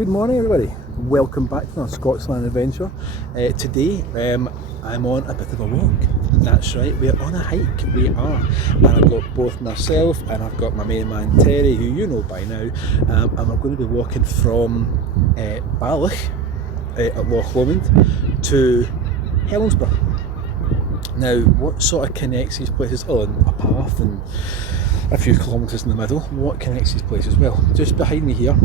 Good morning everybody, welcome back to our Scotsland adventure. Today I'm on a bit of a walk. That's right, we're on a hike, we are. And I've got both myself and I've got my main man Terry, who you know by now. And we're going to be walking from Balloch at Loch Lomond to Helensburgh. Now, what sort of connects these places? Oh, and a path and a few kilometres in the middle. What connects these places? Well, just behind me here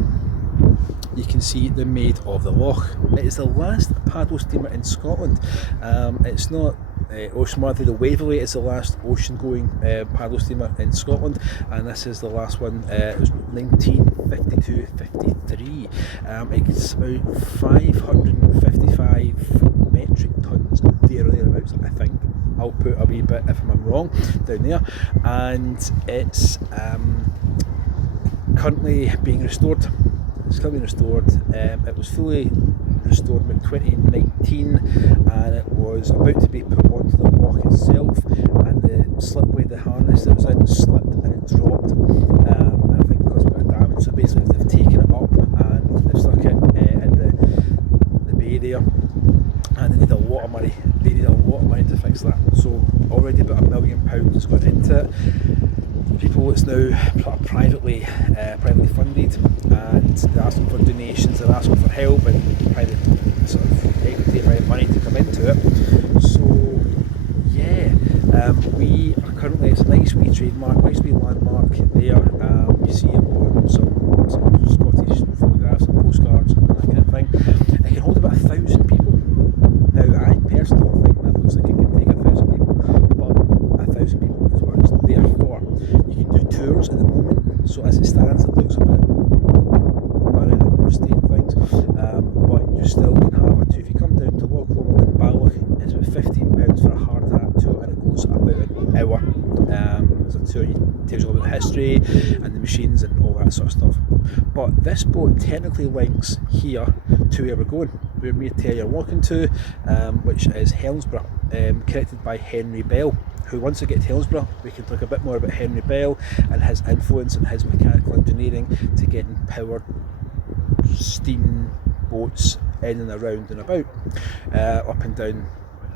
you can see the Maid of the Loch. It is the last paddle steamer in Scotland. It's not ocean-worthy. The Waverley is the last ocean-going paddle steamer in Scotland, and this is the last one. It was 1952-53. It's about 555 metric tons, there or thereabouts, I think. I'll put a wee bit if I'm wrong down there, and it's currently being restored. It's currently restored. It was fully restored in 2019, and it was about to be put onto the loch itself, and the slipway, the harness that was in, slipped and it dropped. I think it caused a bit of damage, so basically they've taken it up and they've stuck it in the bay there, and they need a lot of money. They need a lot of money to fix that. So already about £1 million has gone into it. People, it's now privately funded, and they're asking for donations, they're asking for help and private sort of equity and private money to come into it. So yeah, we are currently, it's a nice wee trademark, nice wee landmark there. You see it on some Scottish photographs and postcards and that kind of thing. It can hold about 1,000 people. Now I personally think that looks like it can take 1,000 people, but 1,000 people is what it's there for. You can do tours at the moment, so as it stands it looks a bit running and rusty and things, but you still can have a tour. If you come down to Loch Lomond in Balloch, it's about £15 for a hard hat tour, and it goes about an hour. There's a tour, it tells you all about the history and the machines and all that sort of stuff. But this boat technically links here to where we're going, where me and Terry are walking to, which is Helensburgh, connected by Henry Bell. Who, once we get to Helensburgh, we can talk a bit more about Henry Bell and his influence and his mechanical engineering to getting powered steam boats in and around and about, up and down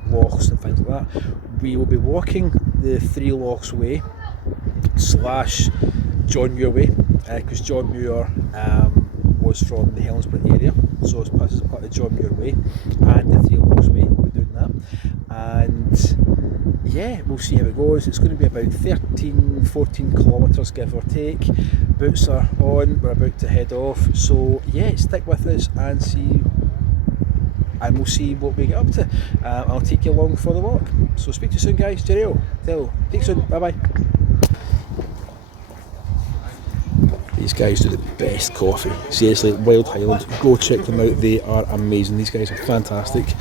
lochs and things like that. We will be walking the Lochs Way / John Muir Way, because John Muir was from the Helensburgh area, so it's part of the John Muir Way and the Lochs Way. We're doing that, and yeah, we'll see how it goes. It's going to be about 13-14 kilometres, give or take. Boots are on, we're about to head off, so yeah, stick with us and we'll see what we get up to. I'll take you along for the walk. So speak to you soon, guys. Cheerio. Speak soon. Bye bye. These guys do the best coffee. Seriously, Wild Highland. Go check them out. They are amazing. These guys are fantastic.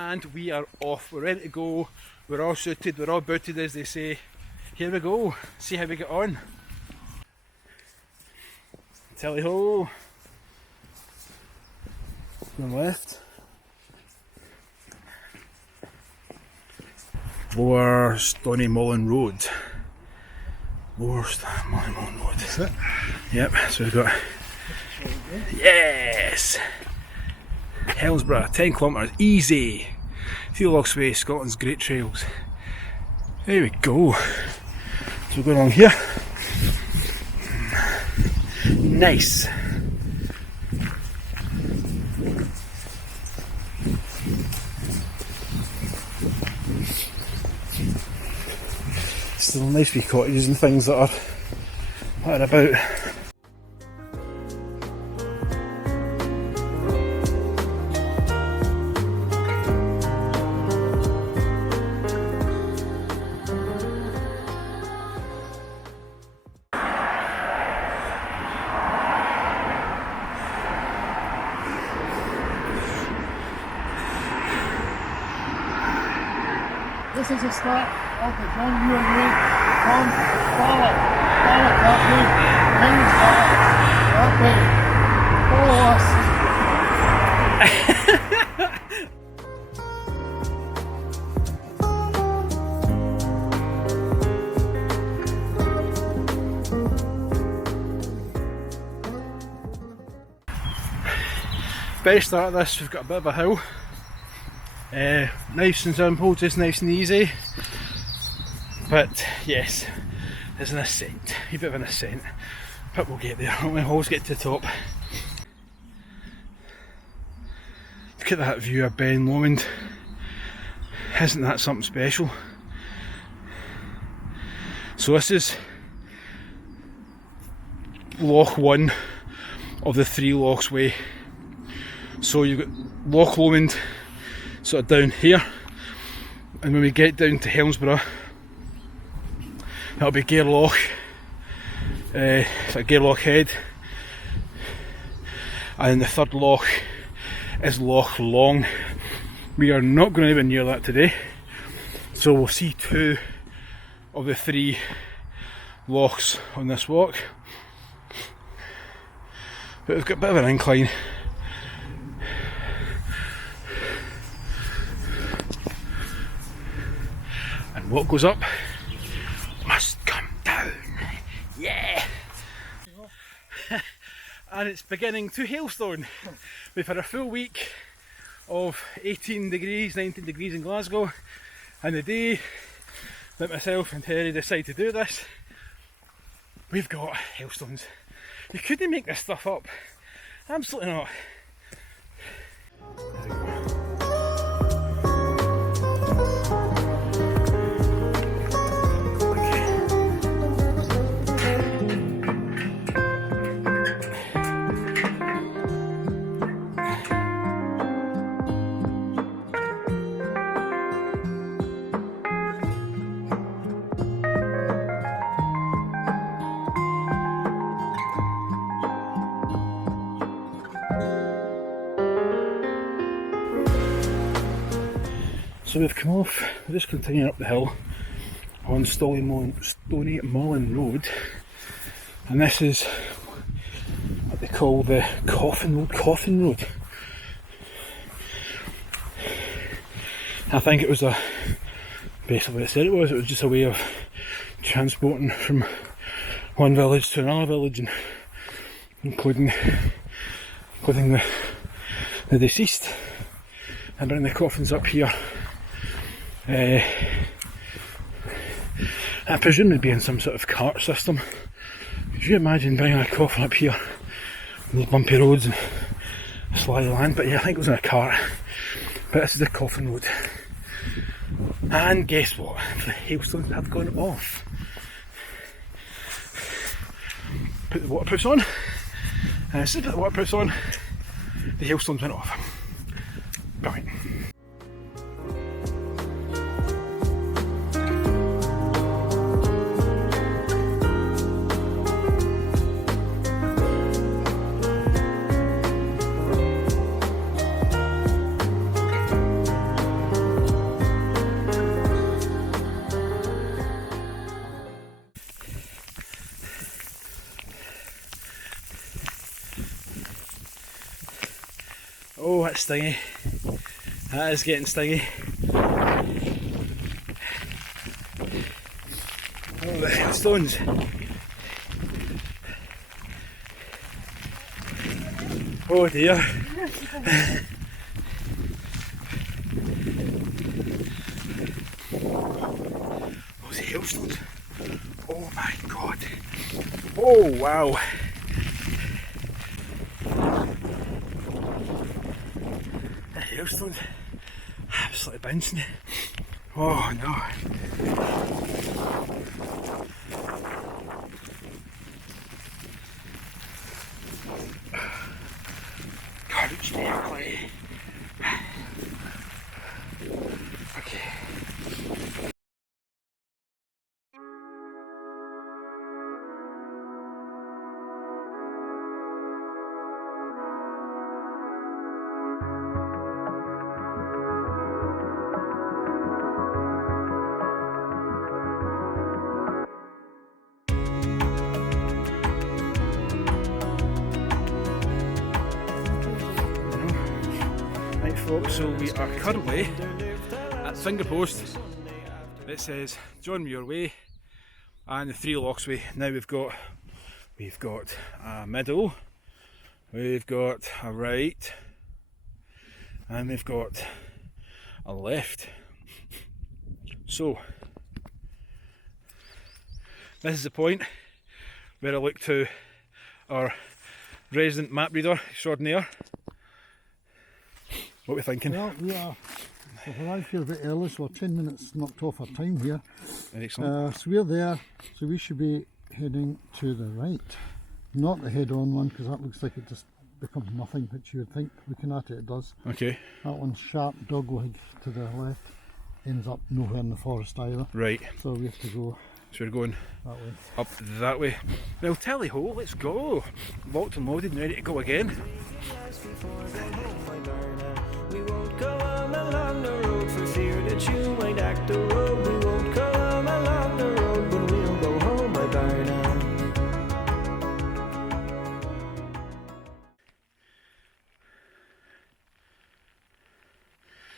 And we are off, we're ready to go, we're all suited, we're all booted as they say. Here we go, see how we get on. Tally ho! Going left. Lower Stony Mullen Road. Lower Stony Mullen Road. That's it? Yep, so we've got... Yes! Helensburgh, 10 kilometres, easy! Lochs Way, Scotland's great trails. There we go. So we're going along here. Nice! Still nice wee cottages and things that are about. This is the start of the John Muir Way from Balloch. Balloch that way, Helensburgh that way. Follow us. Best start of this, we've got a bit of a hill. Nice and simple, just nice and easy. But yes, there's an ascent, a bit of an ascent. But we'll get there, we'll always get to the top. Look at that view of Ben Lomond. Isn't that something special? So this is Loch 1 of the 3 Lochs Way. So you've got Loch Lomond sort of down here, and when we get down to Helensburgh, that'll be Loch, it's like Loch Head, and the third loch is Loch Lomond. We are not going anywhere near that today, so we'll see 2 of the 3 lochs on this walk, but we've got a bit of an incline. And what goes up must come down. Yeah! And it's beginning to hailstone. We've had a full week of 18 degrees, 19 degrees in Glasgow, and the day that myself and Terry decide to do this, we've got hailstones. You couldn't make this stuff up. Absolutely not. So we've come off, we're just continuing up the hill on Stony Mullen Road, and this is what they call the Coffin Road. I think it was basically what it said it was just a way of transporting from one village to another village, and including the deceased, and bringing the coffins up here. I presume they'd be in some sort of cart system. Could you imagine bringing a coffin up here on these bumpy roads and slimy land? But yeah, I think it was in a cart. But this is the Coffin Road. And guess what? The hailstones have gone off. Put the waterproofs on. And as soon as I put the waterproofs on, the hailstones went off. Brilliant. Oh, that's stingy. That is getting stingy. Oh, the hailstones. Oh dear. Those hailstones. Oh my god. Oh wow. Hailstones absolutely bouncing. Oh no. Courage there, Clay. Okay. Right folks, so we are currently at Fingerpost. It says John Muir Way and the 3 Lochs Way. Now we've got a middle, we've got a right, and we've got a left. So this is the point where I look to our resident map reader extraordinaire. What are we thinking? Well, we've arrived here a bit early, so we're 10 minutes knocked off our time here. Excellent. So we're there, so we should be heading to the right. Not the head-on one, because that looks like it just becomes nothing, which you would think looking at it does. Okay. That one's sharp dogleg to the left, ends up nowhere in the forest either. Right. So we have to go So we're going that way. up that way. Well, tally ho, let's go. Locked and loaded and ready to go again. We won't go along the road for fear that you might act a rogue. We won't go along the road, but we'll go home by Barna.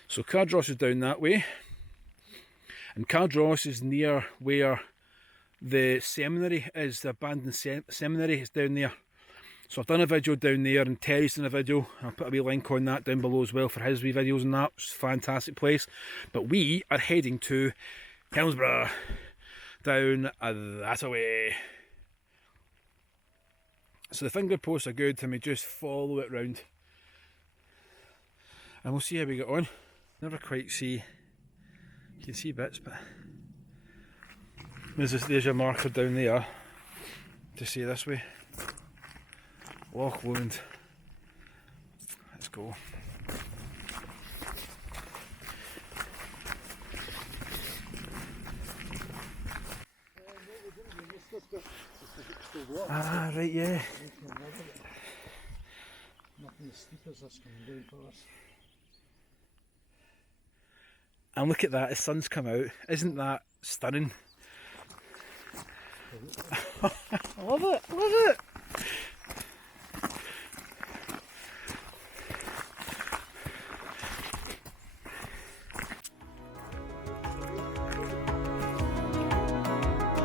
So Cardross is down that way, and Cardross is near where the seminary is, the abandoned seminary is down there. So I've done a video down there, and Terry's done a video. I'll put a wee link on that down below as well for his wee videos and that. It's a fantastic place. But we are heading to Helensburgh, down that way. So the finger posts are good, and we just follow it round. And we'll see how we get on. Never quite see, you can see bits, but there's your marker down there to see this way. Loch Lomond. Let's go. Ah, right, yeah. Nothing sneakers that's coming down for us. And look at that, the sun's come out. Isn't that stunning? I love it, I love it.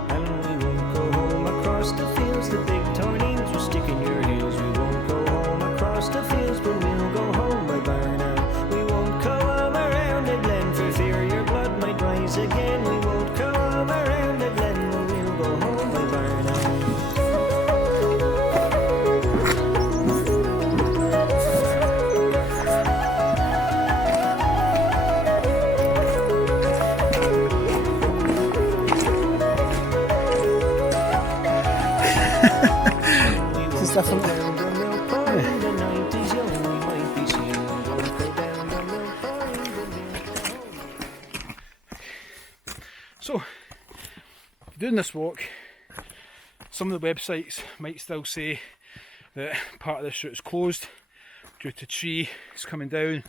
And we won't go home across the fields, the big tornadoes will stick in your heels. We won't go home across the fields, but we'll go home by Barna. We won't come around the glen for fear your blood might rise again. We won't come around the glen, but we'll go home by Barna. So, doing this walk, some of the websites might still say that part of this route is closed due to trees coming down,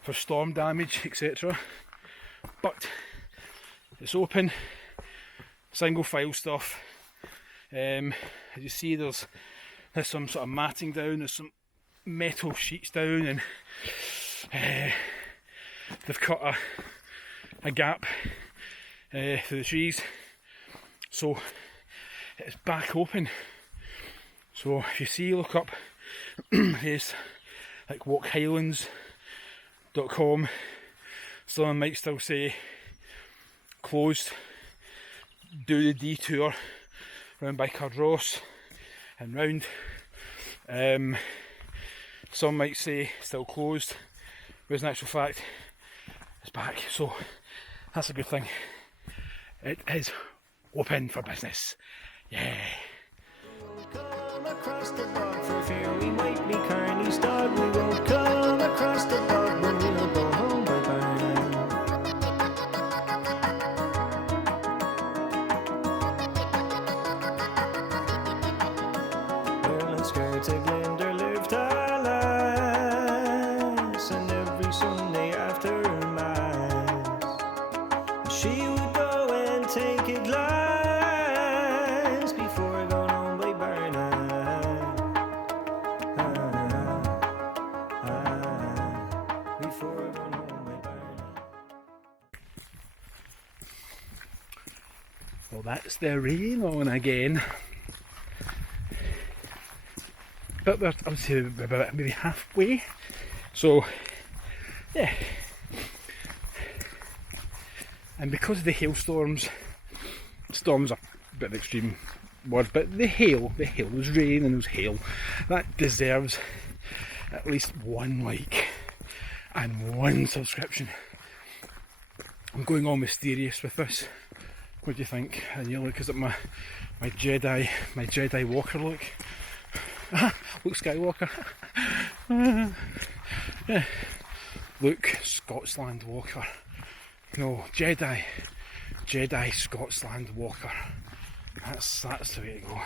for storm damage, etc. But it's open, single file stuff. As you see, there's some sort of matting down, there's some metal sheets down, and they've cut a gap through the trees, so it's back open. So if you see, look up it's like walkhighlands.com. Someone might still say closed, do the detour round by Cardross and round. Some might say still closed, whereas in actual fact it's back, so that's a good thing. It is open for business. Yeah. Come across the bog for fear we might be Carney's dog. We won't come across the bog when we'll go home by Barna. Well, let's go to Glender, live to lass, and every Sunday after Mass, she would go and take a glass before going home by Barna. that's the rain on again. But we're, I would say, about maybe halfway. So, yeah. And because of the hailstorms, storms are a bit of an extreme word, but the hail, there was rain and there was hail. That deserves at least one like and one subscription. I'm going all mysterious with this. What do you think? And you look, is it my Jedi walker look? Luke Skywalker. Yeah. Luke Scotsland Walker. No, Jedi Scotsland Walker. That's the way to go.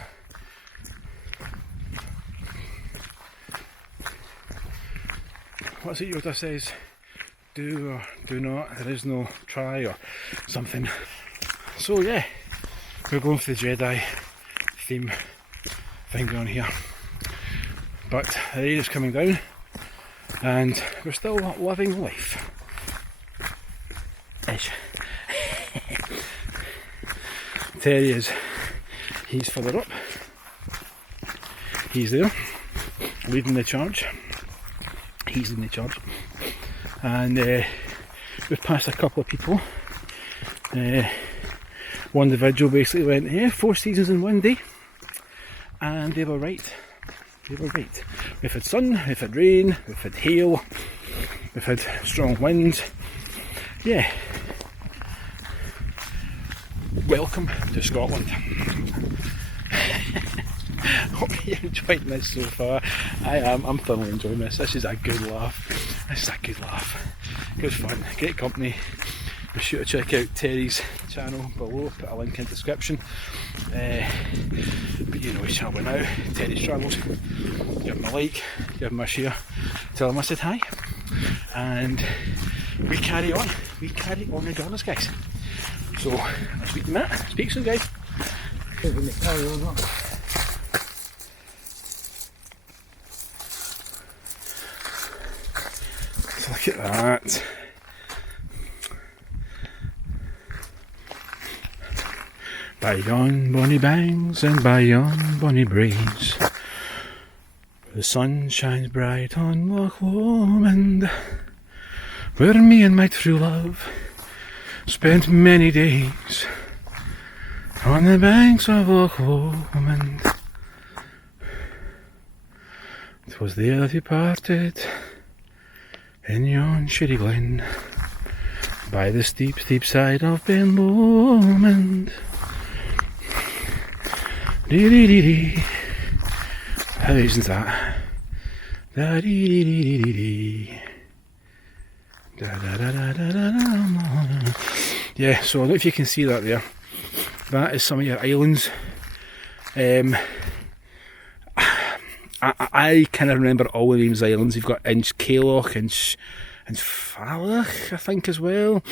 What's it Yoda says? Do or do not, there is no try or something. So yeah, we're going for the Jedi theme thing on here. But the rain is coming down and we're still loving life. Ish. Terry he's further up. He's there, leading the charge. He's in the charge. And we've passed a couple of people. One individual basically went, yeah, 4 seasons in one day. And they were right. We've had sun, we've had rain, we've had hail, we've had strong winds. Yeah. Welcome to Scotland. Hope you're enjoying this so far. I'm thoroughly enjoying this. This is a good laugh. Good fun, great company. Be sure to check out Terry's channel below, put a link in the description. But you know his channel by now, Terry's Travels. Give him a like, give him a share, tell him I said hi. And we carry on regardless, guys. So, I'll speak to Matt. Speak soon, guys. So look at that. By yon bonny banks and by yon bonny braes, the sun shines bright on Loch Lomond, where me and my true love spent many days on the banks of Loch Lomond. 'Twas there that we parted in yon shady glen, by the steep, steep side of Ben Lomond. Dee dee dee dee. How isn't that? Da dee dee dee dee dee. Da da da da da da da. Yeah, so I don't know if you can see that there. That is some of your islands. I kind of remember all of these islands. You've got Inchcailloch and Balloch, I think, as well.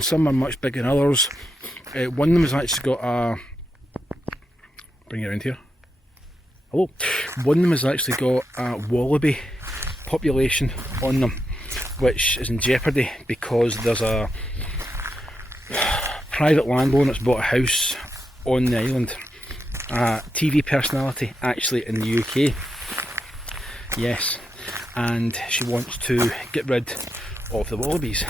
Some are much bigger than others. One of them has actually got a... Bring it around here. Hello. One of them has actually got a wallaby population on them, which is in jeopardy because there's a private landowner that's bought a house on the island. A TV personality actually in the UK. Yes. And she wants to get rid of the wallabies,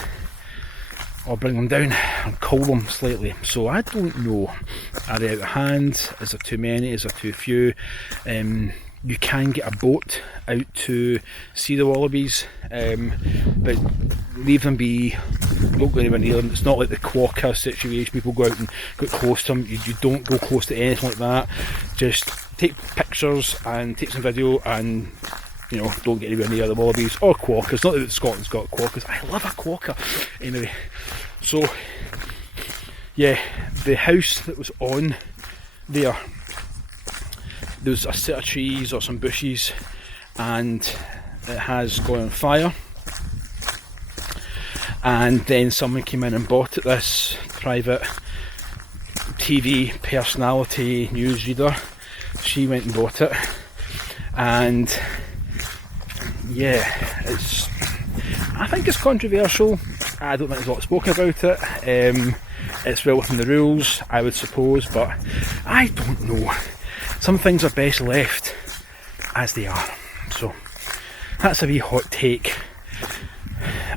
or bring them down and cull them slightly. So I don't know, are they out of hand? Is there too many? Is there too few? You can get a boat out to see the wallabies, but leave them be. Don't go anywhere near them. It's not like the quokka situation. People go out and get close to them. You don't go close to anything like that. Just take pictures and take some video, and you know, don't get anywhere near the wallabies or quokkas. Not that Scotland's got quokkas. I love a quokka. Anyway, so yeah, the house that was on there was a set of trees or some bushes, and it has gone on fire. And then someone came in and bought it. This private TV personality newsreader, she went and bought it, and yeah, I think it's controversial. I don't think there's a lot spoken about it. it's well within the rules, I would suppose, but I don't know. Some things are best left as they are. So that's a wee hot take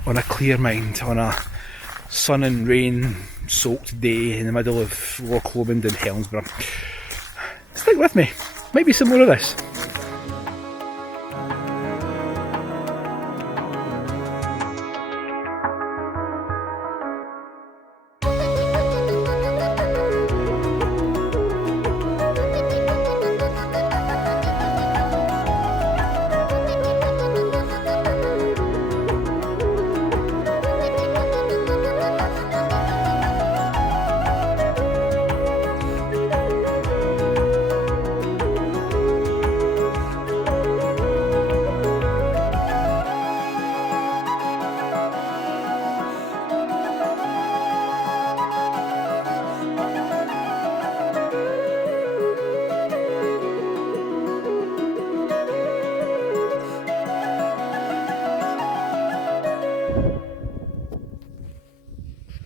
on a clear mind on a sun and rain soaked day in the middle of Loch Lomond in Helensburgh. Stick with me, might be some more of this.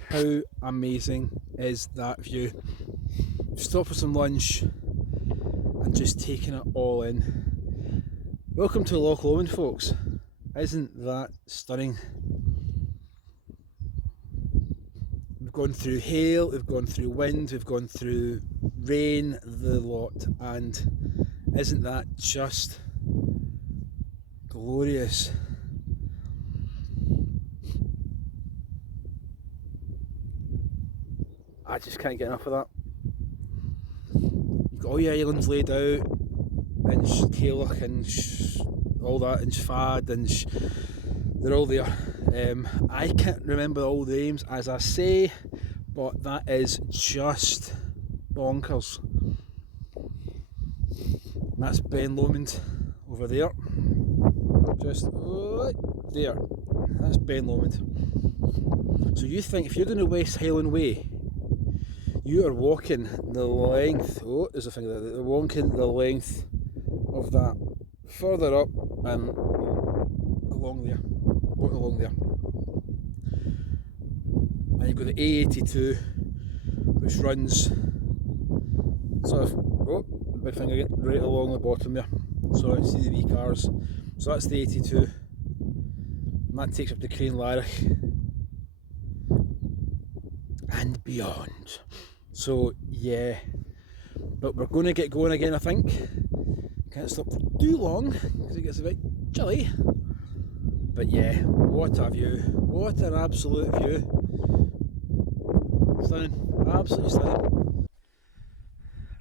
How amazing is that view? Stop for some lunch and just taking it all in. Welcome to Loch Lomond, folks. Isn't that stunning? We've gone through hail, we've gone through wind, we've gone through rain, the lot, and isn't that just glorious? I just can't get enough of that. You've got all your islands laid out, Balloch and all that, and Fad, and they're all there. I can't remember all the names as I say, but that is just bonkers. That's Ben Lomond over there. Just there. That's Ben Lomond. So you think if you're going to West Highland Way, you are walking the length, there's a thing there, they're walking the length of that, further up and along there, walking along there. And you've got the A82, which runs sort of, big thing again, right along the bottom there. So you see the wee cars. So that's the 82, and that takes up to Crane Larach and beyond. So yeah, but we're going to get going again, I think. Can't stop for too long because it gets a bit chilly. But yeah, what a view, what an absolute view. Stunning, absolutely stunning.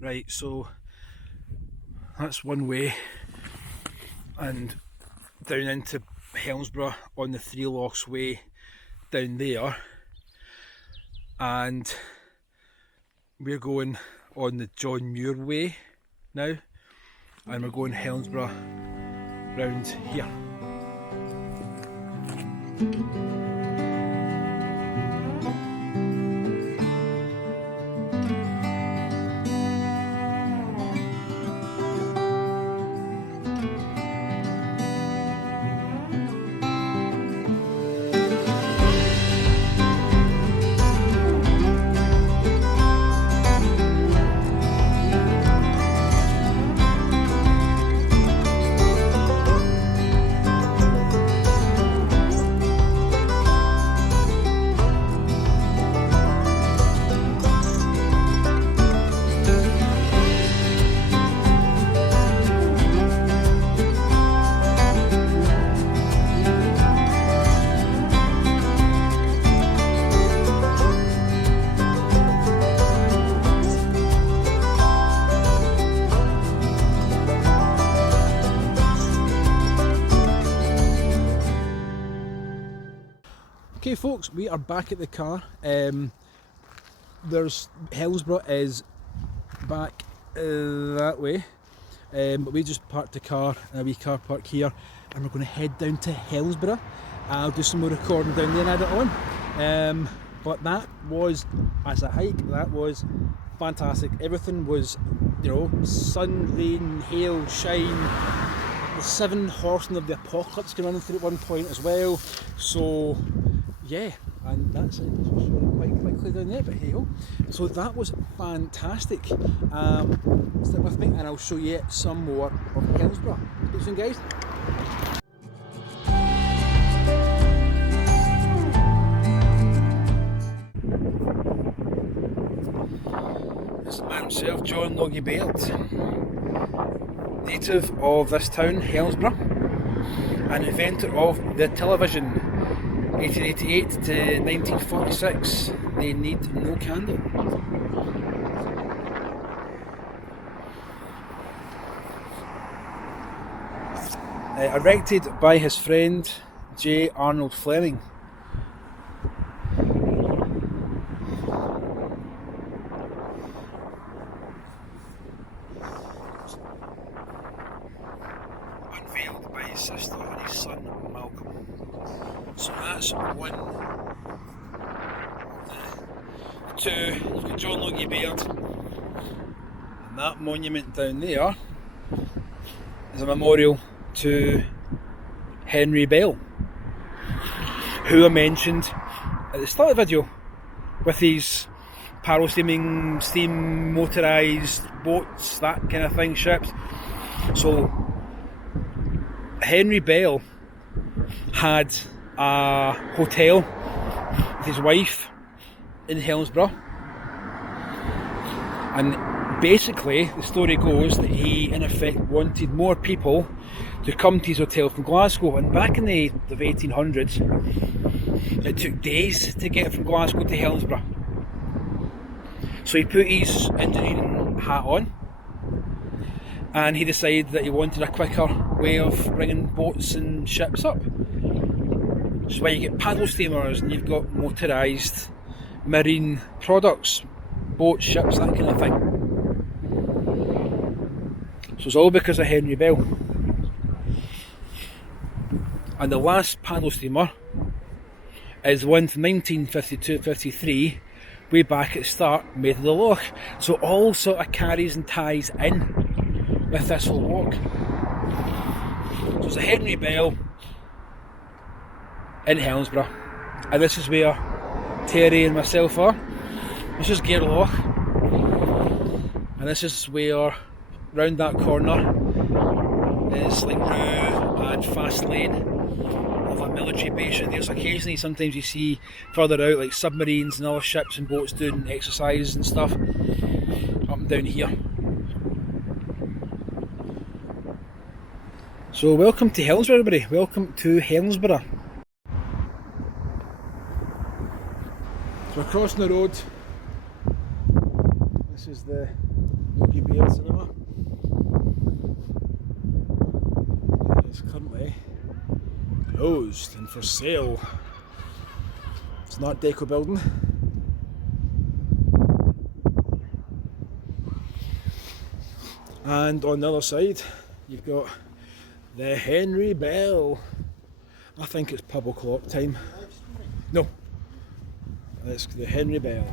Right, so that's one way, and down into Helensburgh on the Lochs Way down there, and we're going on the John Muir Way now, and we're going Helensburgh round here. Okay folks, we are back at the car. There's Helensburgh is back that way, but we just parked the car in a wee car park here, and we're going to head down to Helensburgh. I'll do some more recording down there and add it on. But that was, as a hike, that was fantastic. Everything was, you know, sun, rain, hail, shine. The 7 horsemen of the apocalypse came running through at one point as well. So yeah, and that's it, quite quickly down there, but hey ho. So that was fantastic. Stick with me and I'll show you some more of Helensburgh. Speak soon, guys. It's the man himself, John Muir Way, native of this town, Helensburgh, and inventor of the television, 1888 to 1946. They need no candle. Erected by his friend J. Arnold Fleming. Unveiled by his sister and his son Malcolm. So that's one of the two. You've got John Muir Way, and that monument down there is a memorial to Henry Bell, who I mentioned at the start of the video with his paddle steam motorised boats, that kind of thing, ships. So Henry Bell had a hotel with his wife in Helensburgh, and basically the story goes that he in effect wanted more people to come to his hotel from Glasgow, and back in the 1800s it took days to get from Glasgow to Helensburgh. So he put his engineering hat on and he decided that he wanted a quicker way of bringing boats and ships up. Which is why you get paddle steamers and you've got motorised marine products, boats, ships, that kind of thing. So it's all because of Henry Bell. And the last paddle steamer is one from 1952-53, way back at the start, Maid of the Loch. So all sort of carries and ties in with this whole walk. So it's a Henry Bell in Helensburgh, and this is where Terry and myself are. This is Loch, and this is where round that corner is like Rue and Fast Lane of a military base. And there's occasionally, sometimes you see further out like submarines and other ships and boats doing exercises and stuff up and down here. So welcome to Helensburgh, everybody. Welcome to Helensburgh. So we're crossing the road. This is the Lochs Way cinema. It's currently closed and for sale. It's an Art Deco building. And on the other side, you've got the Henry Bell. I think it's pub o'clock time. No, it's the Henry Bell.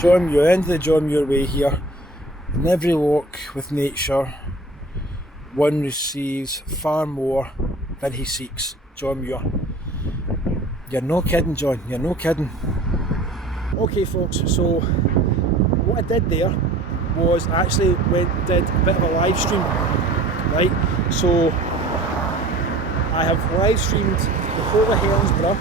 John Muir, end of the John Muir Way here. In every walk with nature, one receives far more than he seeks. John Muir. You're no kidding, John, you're no kidding. Okay folks, so what I did there was actually did a bit of a live stream, right? So I have live streamed the whole of Helensburgh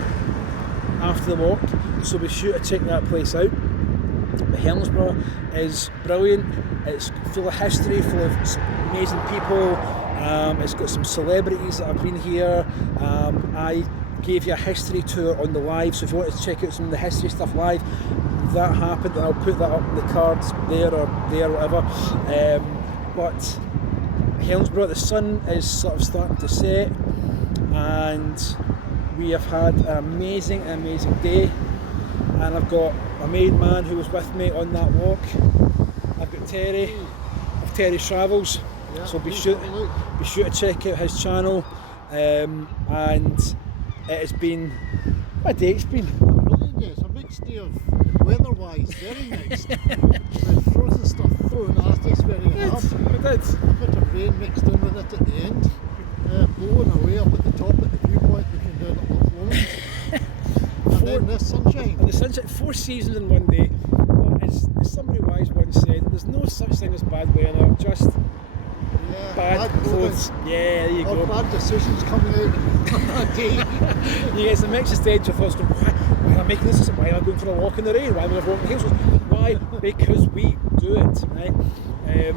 after the walk, so be sure to check that place out. But Helensburgh is brilliant. It's full of history, full of amazing people. It's got some celebrities that have been here. I gave you a history tour on the live, so if you want to check out some of the history stuff live, that happened, and I'll put that up in the cards there or whatever. But Helensburgh, the sun is sort of starting to set, and we have had an amazing day. And I've got my Maid man who was with me on that walk. I've got Terry of Terry's Travels, so be sure to check out his channel. And it has been, what a day it's been. Brilliant day. It's a mixed day of weather-wise, very mixed. With frozen stuff thrown at us very hard. We did. A bit of rain mixed in with it at the end. Blowing away up at the top at the viewpoint looking down at Loch Lomond. And then the sunshine. And the sunshine, 4 seasons in one day. Well, as somebody wise once said, there's no such thing as bad weather, just bad clothes. Yeah, there you go. Bad decisions coming out that day. You get some existential thoughts going, why am I making this? Why am I going for a walk in the rain? Why am I walking the hills? Why? Because we do it, right?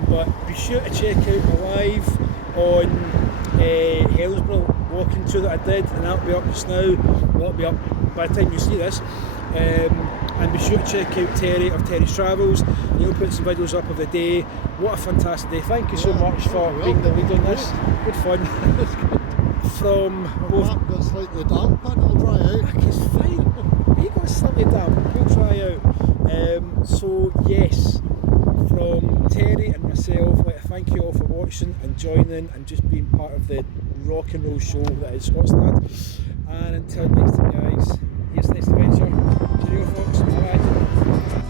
But be sure to check out my live on Helensburgh walking tour that I did, and that'll be up just now. Well, it'll be up by the time you see this. And be sure to check out Terry of Terry's Travels. He'll put some videos up of the day. What a fantastic day. Thank you so much for being the lead on this. Good fun. From both. That got slightly damp, but it'll dry out. It's fine. We got slightly damp. We'll dry out. So yes, from Terry and myself, I'd like to thank you all for watching and joining and just being part of the rock and roll show that is Scotland. And until next time, guys, here's the next adventure. Cheerio, folks. Bye.